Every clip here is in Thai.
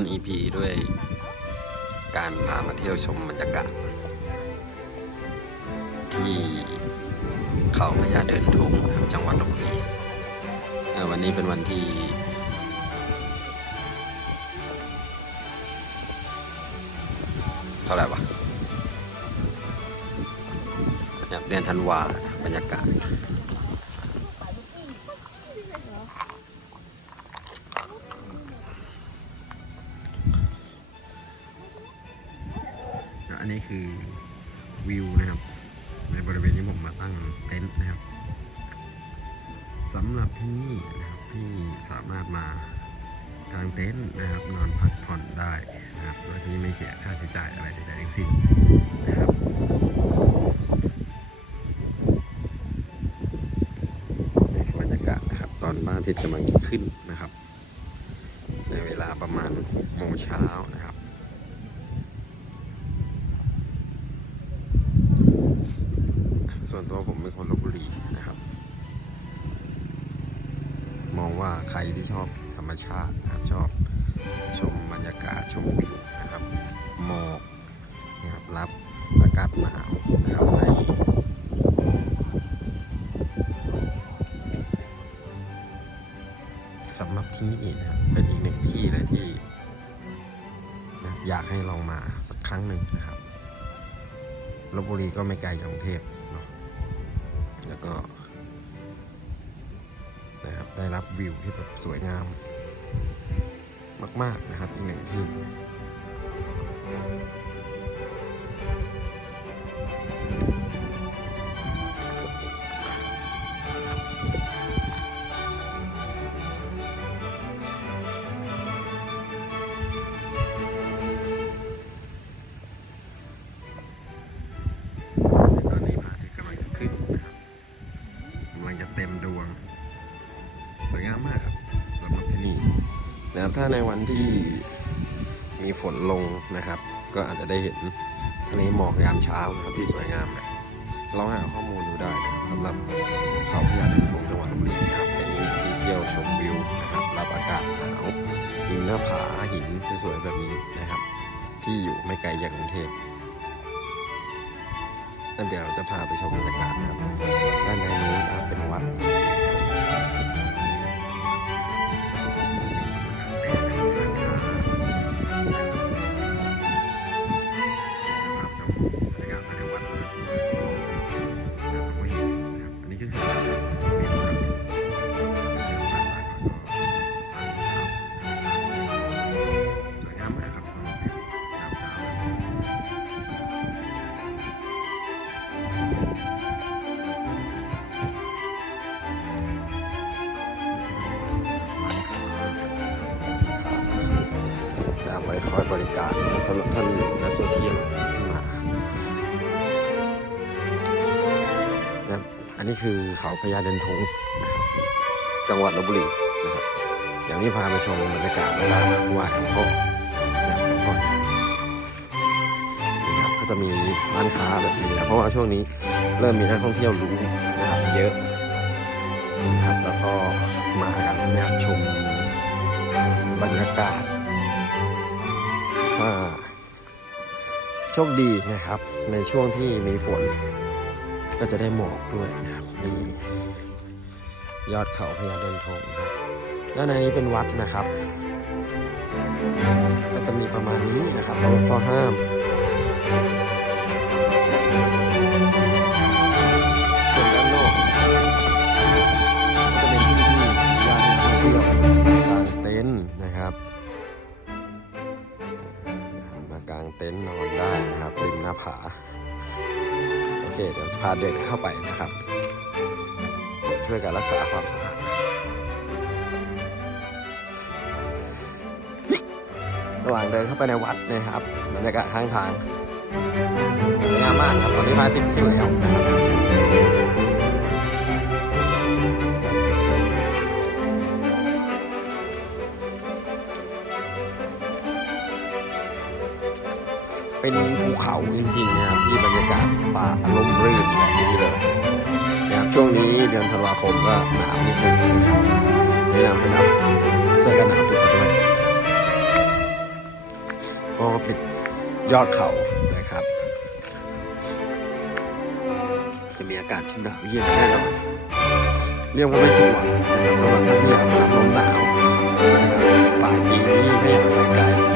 ต้น EP ด้วยการพามาเที่ยวชมบรรยากาศ ที่เขาพญาเดินทงนะครับจังหวัดลบบุรีวันนี้เป็นวันที่ เท่าไหร่วะเนี่ยเดือนธันวาบรรยากาศ นนี้คือวิวนะครับ ในบริเวณที่ผมมาตั้งเต็นท์นะครับสำหรับที่นี่นะครับที่สามารถมากางเต็นท์นะครับ นอนพักผ่อนได้นะครับโดยที่ไม่เสียค่าใช้จ่ายอะไรใดๆทั้งสิ้นนะครับนี่คือบรรยากาศนะครับ ตอนพระอาทิตย์กำลังขึ้นนะครับ ในเวลาประมาณโมงเช้านะ ที่ชอบธรรมชาตินะครับชอบชมบรรยากาศชมวิวนะครับหมอกนะครับรับอากาศหนาวนะครับในสำหรับที่นี่นะครับเป็นอีกหนึ่งที่เลยที่นะอยากให้ลองมาสักครั้งหนึ่งนะครับลบบุรีก็ไม่ไกลจากกรุงเทพเนาะแล้วก็ รับวิวที่แบบสวยงาม มาก ๆ นะครับอีกหนึ่งที่ งามมากครับสำหรับที่นี่นะครับถ้าในวันที่มีฝนลงนะครับ ก็อาจจะได้เห็นทะเลหมอกยามเช้านะครับที่สวยงามนะลองหาข้อมูลดูได้นะครับสำหรับเขาพญาเดินทงจังหวัดลบบุรีนะครับเป็นที่เที่ยวชมวิวนะครับรับอากาศหนาวหินหน้าผาหินสวยๆแบบนี้นะครับ ที่อยู่ไม่ไกลจากกรุงเทพนั่นเดี๋ยวเราจะพาไปชมบรรยากาศนะครับด้านในนู้นเป็นวัด การสำหรับท่านนักท่องเที่ยวที่มานะครับอันนี้คือเขาพญาเดินทงนะครับ จังหวัดลบบุรีนะครับอย่างนี้พาไปชมบรรยากาศเวลาไหว้หลวงพ่อนะครับหลวงพ่อนี่ครับก็จะมีร้านค้าแบบนี้นะเพราะว่าช่วงนี้เริ่มมีนักท่องเที่ยวรู้นะครับเยอะนะครับแล้วก็มากันนะครับชมบรรยากาศ โชคดีนะครับ ในช่วงที่มีฝน ก็จะได้หมอกด้วยนะครับนี่ยอดเขาพญาเดินทงนะครับด้านในนี้เป็นวัดนะครับ ก็จะมีประมาณนี้นะครับเขาข้อห้าม ต็นท์นอนได้นะครับริมหน้าผา โอเค เดี๋ยวพาเดินเข้าไปนะครับ ช่วยกันรักษาความสะอาดระหว่างเดินเข้าไปในวัดนะครับบรรยากาศข้างทางสวยงามมากครับตอนนี้พระอาทิตย์ขึ้นแล้วนะครับ เป็นภูเขาจริงๆนะครับที่บรรยากาศป่าลมรื่นแบบนี้เลยนะครับช่วงนี้เดือนธันวาคมก็หนาวนิดนึงนะครับแนะนำให้นับเสื้อกันหนาวติดด้วยก็ปิดยอดเขานะครับ จะมีอากาศที่หนาวเย็นแน่นอนเรียกว่าไม่ผิดหวังนะครับระหว่างที่อยากรับลมหนาวนะครับปลายปีนี้ไม่อยากไปไกล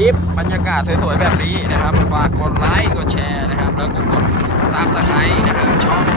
ลิปบรรยากาศสวยๆแบบนี้นะครับ ฝากกดไลค์ กดแชร์นะครับ แล้วก็กดซับสไครต์นะครับช่อง